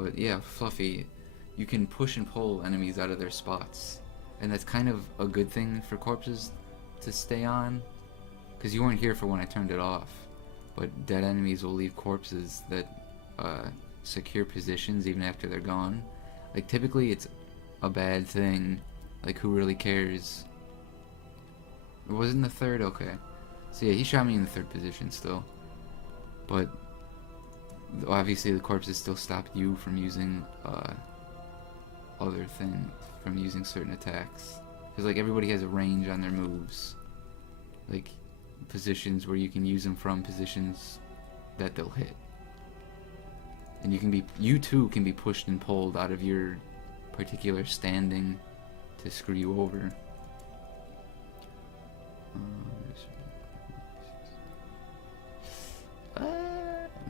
But yeah, Fluffy, you can push and pull enemies out of their spots, and that's kind of a good thing for corpses to stay on, because you weren't here for when I turned it off. But dead enemies will leave corpses that secure positions even after they're gone. Like, typically it's a bad thing. Like, who really cares? It wasn't the third? Okay. So yeah, he shot me in the third position still. But obviously the corpses still stopped you from using other things, from using certain attacks. Because like everybody has a range on their moves. Like positions where you can use them from, positions that they'll hit. And you too can be pushed and pulled out of your particular standing to screw you over.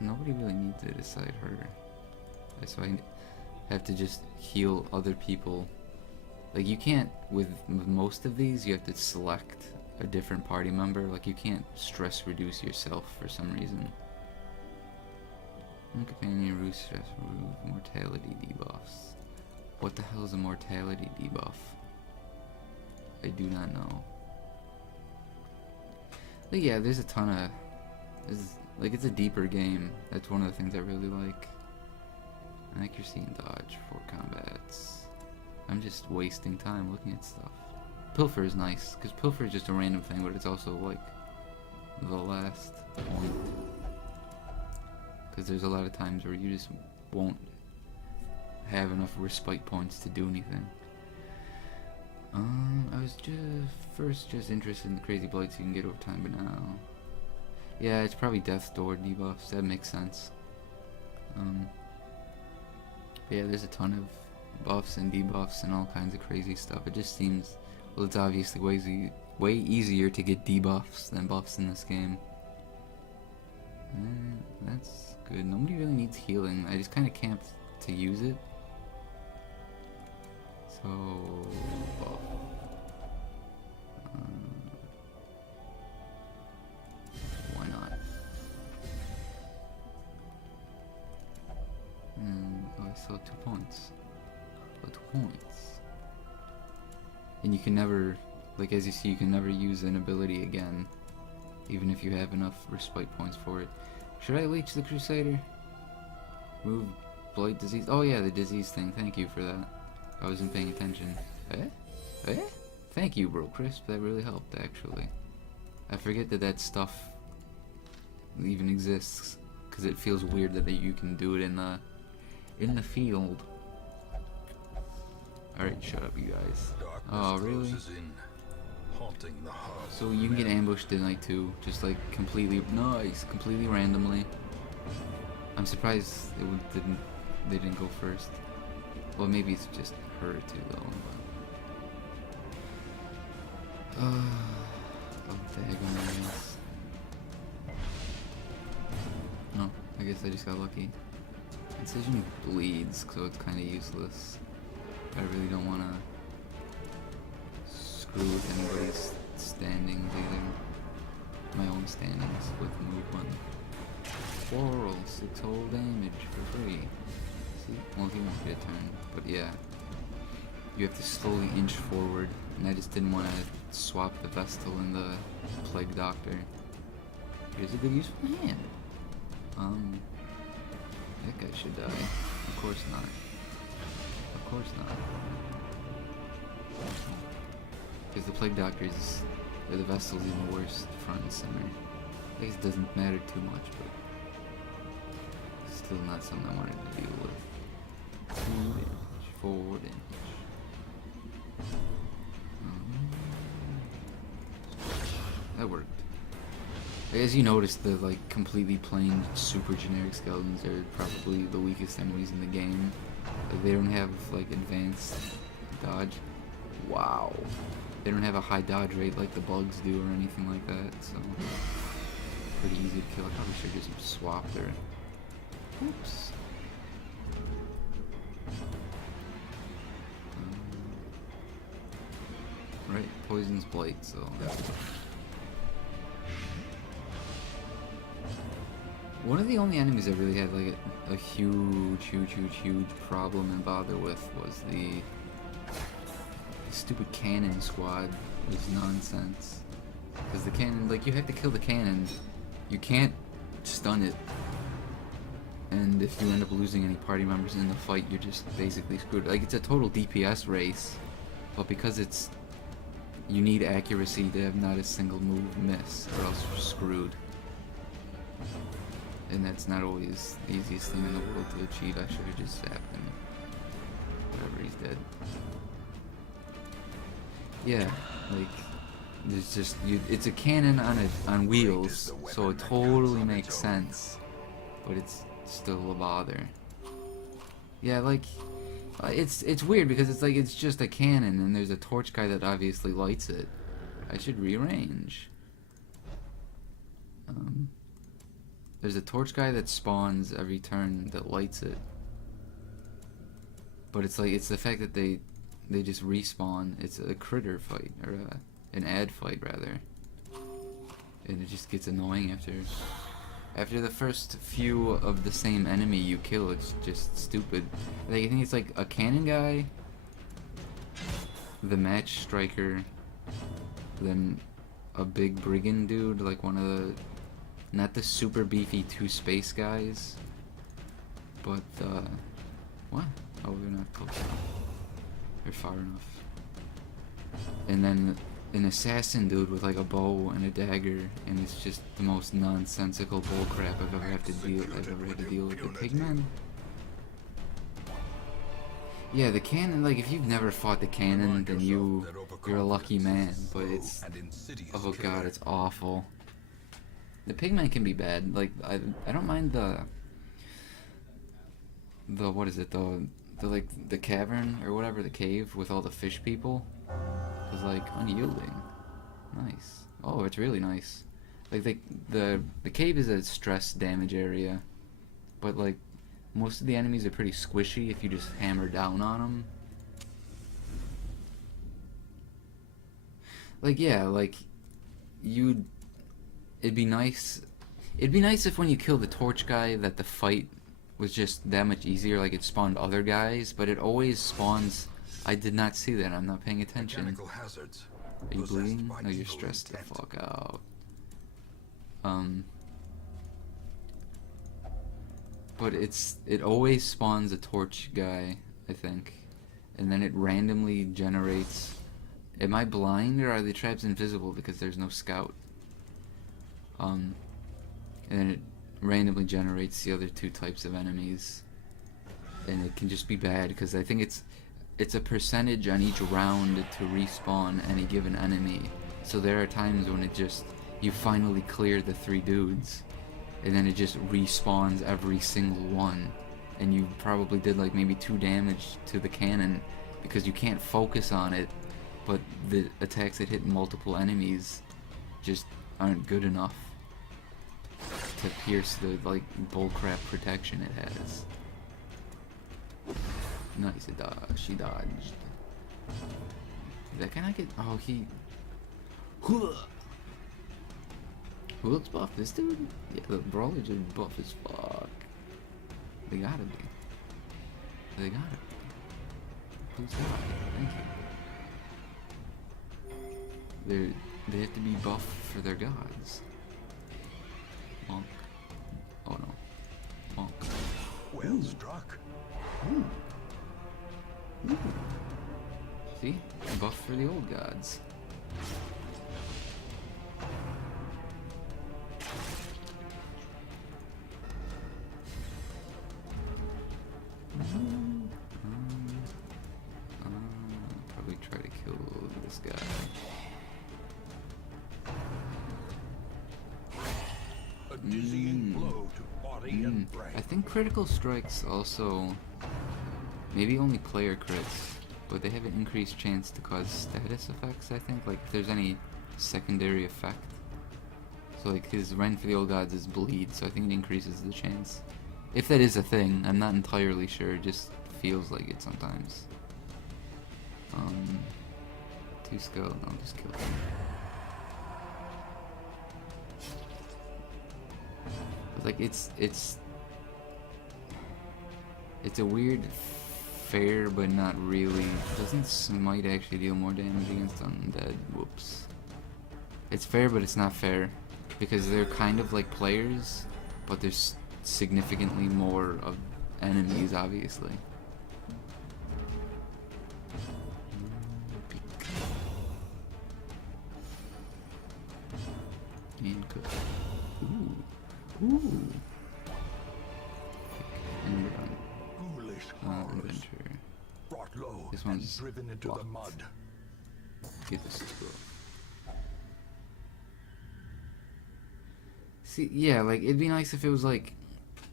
Nobody really needs to decide her. So I have to just heal other people. Like, you can't, with most of these, you have to select a different party member. Like, you can't stress reduce yourself for some reason. Companion reduce stress, remove mortality debuffs. What the hell is a mortality debuff? I do not know. But yeah, there's a ton of... it's a deeper game. That's one of the things I really like. Accuracy and dodge for combats. I'm just wasting time looking at stuff. Pilfer is nice, because Pilfer is just a random thing, but it's also like the last point. Because there's a lot of times where you just won't have enough respite points to do anything. I was just interested in the crazy blights you can get over time, but now... Yeah, it's probably Death's Door debuffs. That makes sense. But yeah, there's a ton of buffs and debuffs and all kinds of crazy stuff. It just seems... Well, it's obviously way easier to get debuffs than buffs in this game. That's good. Nobody really needs healing. I just kind of camped to use it. So... buff. Why not? Oh, I still have 2 points. Oh, 2 points. And you can never, like, as you see, you can never use an ability again, even if you have enough respite points for it. Should I leech the Crusader? Remove blight disease? Oh yeah, the disease thing. Thank you for that. I wasn't paying attention. Thank you, Bro Crisp. That really helped, actually. I forget that stuff even exists, because it feels weird that you can do it in the field. Alright, shut up, you guys. Oh, really? So you can get ambushed tonight too, just like completely randomly. I'm surprised they didn't go first. Well, maybe it's just her too, though. Diagonals. No, I guess I just got lucky. Incision bleeds, so it's kind of useless. I really don't want to screw with anybody's standings either. My own standings with movement. Floral, 6 whole damage for free. See? Well, he won't get a turn, but yeah. You have to slowly inch forward, and I just didn't want to swap the Vestal and the Plague Doctor. Here's a good use for the hand. That guy should die. Of course not. Of course not. Because the Plague Doctors, or the Vestal's even worse, front and center. I guess it doesn't matter too much, but still not something I wanted to deal with. 2 damage, 4 damage. That worked. As you noticed, the like completely plain, super generic skeletons are probably the weakest enemies in the game. Like, they don't have like advanced dodge. Wow. They don't have a high dodge rate like the bugs do or anything like that, so pretty easy to kill. I probably should just swap there. Oops. Right, poison's blight, so One of the only enemies I really had like a huge problem and bother with was the stupid cannon squad. Was nonsense. Because the cannon, like, you have to kill the cannon. You can't stun it. And if you end up losing any party members in the fight, you're just basically screwed. Like, it's a total DPS race, but because it's, you need accuracy to have not a single move miss, or else you're screwed. And that's not always the easiest thing in the world to achieve. I should have just zapped him. Whatever, he's dead. Yeah, like, there's just, it's a cannon on wheels, so it totally makes sense, but it's still a bother. Yeah, like, it's weird because it's like, it's just a cannon and there's a torch guy that obviously lights it. I should rearrange. There's a torch guy that spawns every turn that lights it, but it's like, it's the fact that they just respawn. It's a critter fight, or an ad fight rather, and it just gets annoying after the first few of the same enemy you kill. It's just stupid. Like, I think it's like a cannon guy, the match striker, then a big brigand dude, like one of the, not the super beefy two space guys, but what? Oh, we're not close enough. We're far enough. And then an assassin dude with like a bow and a dagger, and it's just the most nonsensical bullcrap I've ever had to deal with. The pigmen? Yeah, the cannon, like, if you've never fought the cannon, then you're a lucky man, but it's, oh god, it's awful. The pigmen can be bad. Like, I don't mind the what is it, the like the cavern or whatever, the cave with all the fish people. Is like unyielding. Nice. Oh, it's really nice. Like the cave is a stress damage area, but like most of the enemies are pretty squishy if you just hammer down on them. Like, yeah, like it'd be nice if when you kill the torch guy that the fight was just that much easier, like it spawned other guys, but it always spawns. I did not see that. I'm not paying attention. Hazards Are you bleeding? No, you're stressed the fuck out. But it always spawns a torch guy, I think, and then it randomly generates. Am I blind or are the traps invisible because there's no scout? And then it randomly generates the other two types of enemies, and it can just be bad because I think it's a percentage on each round to respawn any given enemy. So there are times when it just, you finally clear the 3 dudes, and then it just respawns every single one, and you probably did like maybe 2 damage to the cannon because you can't focus on it, but the attacks that hit multiple enemies just aren't good enough to pierce the like bullcrap protection it has. Nice dodge. She dodged. That cannot get. Oh, he. Who looks buff? This dude? Yeah, the brawler just buff as fuck. They gotta be. They gotta be. Please God. Thank you. They have to be buff for their gods. Monk. Oh no. Monk. Well struck. Ooh. Ooh. See? Buff for the old gods. Probably try to kill this guy. A dizzying blow to body and brain. I think critical strikes also, maybe only player crits, but they have an increased chance to cause status effects, I think, like if there's any secondary effect. So like his rend for the old gods is bleed, so I think it increases the chance. If that is a thing, I'm not entirely sure, it just feels like it sometimes. 2 skill, no, just kill him. Like it's a weird fair, but not really. Doesn't smite actually deal more damage against undead? Whoops. It's fair, but it's not fair because they're kind of like players, but there's significantly more of enemies, obviously. And cook. Ooh. Ooh. And Ghoulish horrors, adventure. brought low This and one's driven into the blocked. mud. Get this scroll. See, yeah, like it'd be nice if it was like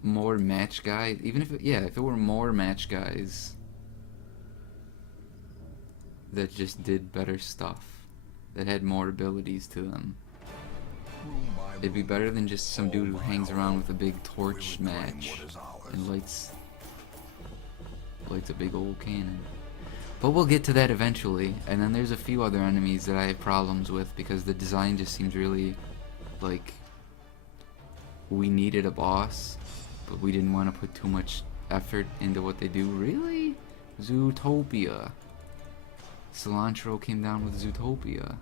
more match guys. Even if if it were more match guys that just did better stuff, that had more abilities to them. Room by It'd be room, better than just some dude who hole by hangs hole, around with a big torch we reclaim match what is ours. and lights a big old cannon. But we'll get to that eventually. And then there's a few other enemies that I have problems with because the design just seems really like we needed a boss, but we didn't want to put too much effort into what they do. Really? Zootopia. Cilantro came down with Zootopia.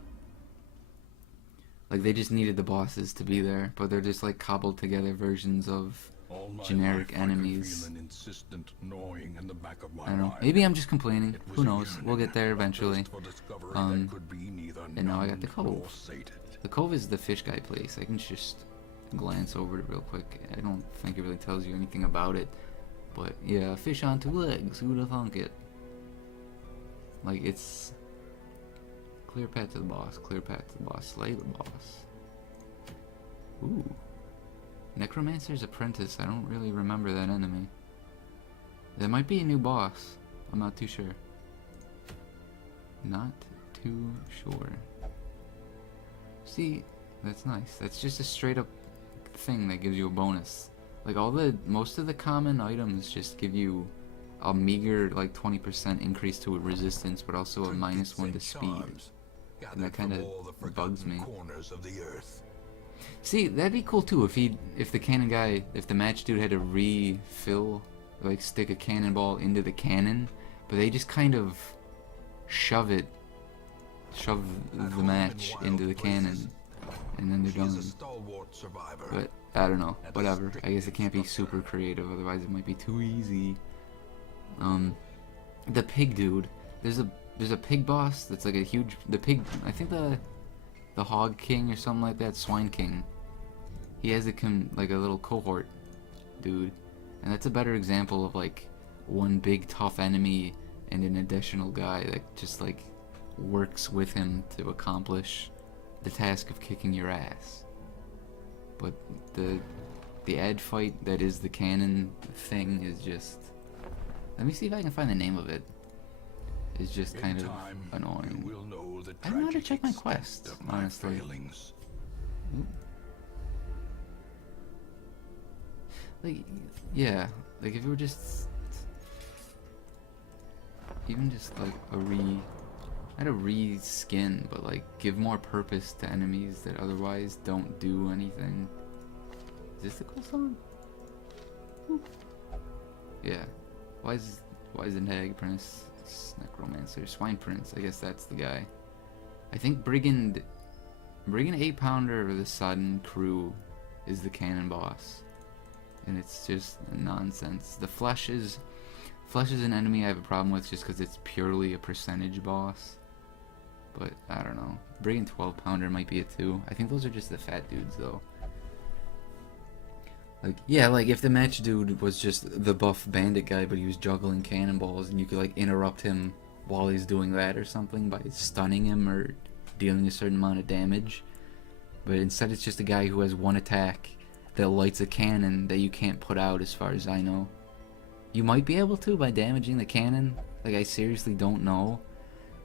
Like, they just needed the bosses to be there, but they're just like cobbled together versions of All my generic life I could enemies. feel an insistent gnawing in the back of my I don't know. mind. Maybe I'm just complaining. It was Who a knows? We'll yearning, get there a eventually. thirst for discovery Um, that could be neither And now I got the numbed nor cove. sated. The cove is the fish guy place. I can just glance over it real quick. I don't think it really tells you anything about it. But yeah, fish on two legs. Who'd have thunk it? Like, it's clear path to the boss, clear path to the boss, slay the boss. Ooh. Necromancer's Apprentice. I don't really remember that enemy. That might be a new boss. I'm not too sure. Not too sure. See, that's nice. That's just a straight up thing that gives you a bonus. Like most of the common items just give you a meager like 20% increase to resistance, but also a -1 to speed. And that kind of bugs me. Corners of the earth. See, that'd be cool too if the cannon guy, if the match dude had to refill, like stick a cannonball into the cannon, but they just kind of shove the match into the cannon, and then they're She's done. a stalwart survivor. But I don't know, whatever. I guess it can't be super creative, otherwise it might be too easy. The pig dude. There's a pig boss that's like a huge. I think the hog king or something like that, swine king. He has like a little cohort dude, and that's a better example of like one big tough enemy and an additional guy that just like works with him to accomplish the task of kicking your ass. But the ad fight that is the cannon thing is just. Let me see if I can find the name of it. It's just kind of annoying. You will know the I don't know how to tragic check my extent quests, of my honestly. failings. Like, yeah, like if it were just even just like not a reskin, but like give more purpose to enemies that otherwise don't do anything. Is this the cool song? Woo. Yeah. Why is the Hag Prince, Necromancer, Swine Prince? I guess that's the guy. I think Brigand 8-pounder or the Sodden Crew is the cannon boss, and it's just nonsense. The Flesh is an enemy I have a problem with just because it's purely a percentage boss. But I don't know. Brigand 12-pounder might be it too. I think those are just the fat dudes though. Like, yeah, like if the match dude was just the buff bandit guy, but he was juggling cannonballs, and you could like interrupt him while he's doing that or something by stunning him or dealing a certain amount of damage. But instead it's just a guy who has one attack that lights a cannon that you can't put out as far as I know. You might be able to by damaging the cannon. Like, I seriously don't know.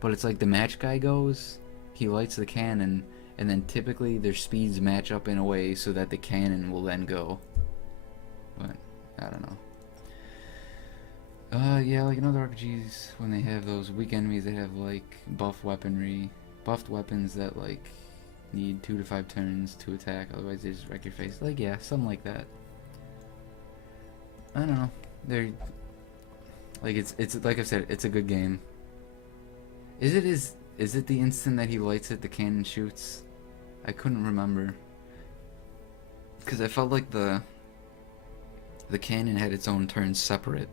But it's like the match guy goes, he lights the cannon, and then typically their speeds match up in a way so that the cannon will then go. But I don't know. Yeah, like in other RPGs, when they have those weak enemies, they have like buffed weapons that like need 2 to 5 turns to attack, otherwise they just wreck your face. Like, yeah, something like that. I don't know. They're like it's like I said, it's a good game. Is it the instant that he lights it, the cannon shoots? I couldn't remember because I felt like the cannon had its own turn separate.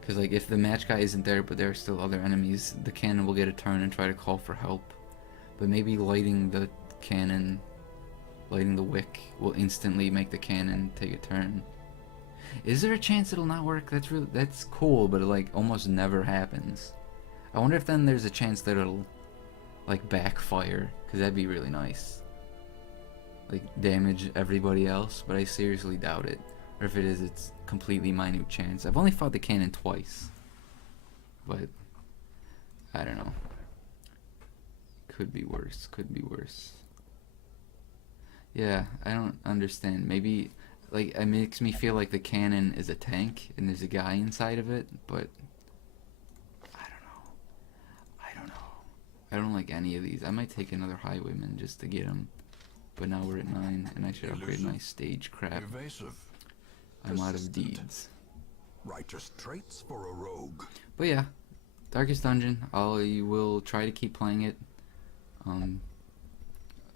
Because like if the match guy isn't there, but there are still other enemies, the cannon will get a turn and try to call for help. But maybe lighting the cannon, lighting the wick, will instantly make the cannon take a turn. Is there a chance it'll not work? That's cool, but it like almost never happens. I wonder if then there's a chance that it'll like backfire, because that'd be really nice. Like damage everybody else, but I seriously doubt it. Or if it is, it's completely minute chance. I've only fought the cannon twice, but I don't know. Could be worse. Could be worse. Yeah, I don't understand. Maybe like it makes me feel like the cannon is a tank and there's a guy inside of it, but I don't know. I don't know. I don't like any of these. I might take another highwayman just to get him. But now we're at 9 and I should upgrade my stage crap. Evasive. I'm out of Persistent. deeds. Righteous traits for a rogue. But yeah, Darkest Dungeon. I will try to keep playing it.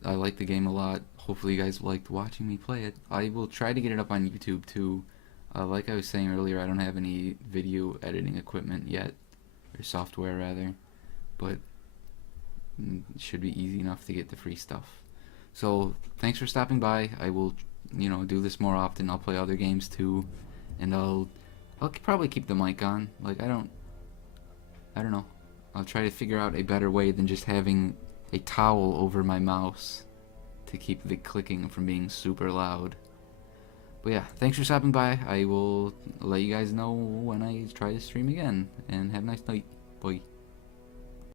I like the game a lot. Hopefully you guys liked watching me play it. I will try to get it up on YouTube too. Like I was saying earlier, I don't have any video editing equipment yet, or software rather, but it should be easy enough to get the free stuff. So thanks for stopping by. I will, do this more often. I'll play other games too, and I'll probably keep the mic on. Like I don't know. I'll try to figure out a better way than just having a towel over my mouse to keep the clicking from being super loud. But yeah, thanks for stopping by. I will let you guys know when I try to stream again, and have a nice night. Bye.